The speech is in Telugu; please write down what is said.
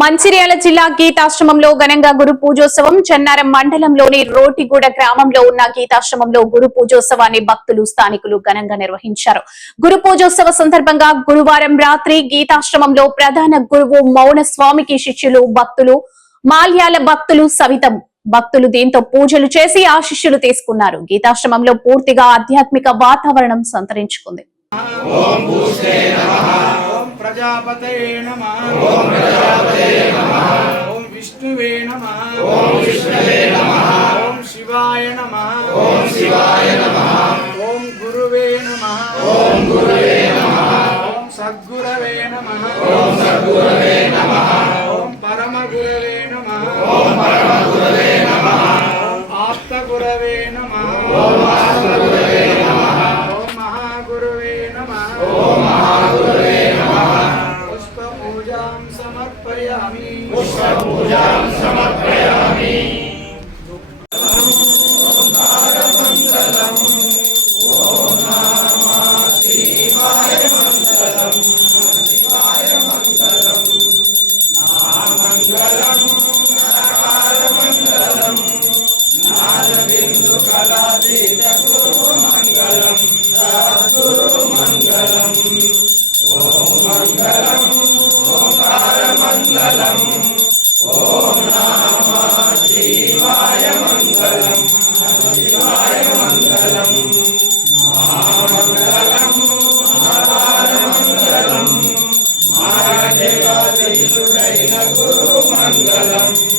మంచిర్యాల జిల్లా గీతాశ్రమంలో ఘనంగా గురు పూజోత్సవం చెన్నారం మండలంలోని రోటిగూడ గ్రామంలో ఉన్న గీతాశ్రమంలో గురు పూజోత్సవాన్ని భక్తులు స్థానికులు ఘనంగా నిర్వహించారు. గురు పూజోత్సవ సందర్భంగా గురువారం రాత్రి గీతాశ్రమంలో ప్రధాన గురువు మౌన స్వామికి శిష్యులు భక్తులు మాల్యాల భక్తులు సవితం. భక్తులు దీంతో పూజలు చేసి ఆశిష్యులు తీసుకున్నారు. గీతాశ్రమంలో పూర్తిగా ఆధ్యాత్మిక వాతావరణం సంతరించుకుంది. ఓం నమ. ఓం విష్ణువే నమ. ఓం విష్ణువే నమ ఓం శివాయ నమ. ఓం శివాయ నమ ఓం గురువే నమ. ఓం గురువే నమ ఓం సద్గురవే నమ. ఓం సద్గురవే నమ. ఓం పరమ గురవే నమ ఓం పరమ గురవే నమ ఓం ఆప్త గురవే నమ. समर्पयामि पुष्पपूजां समर्पयामि mandala.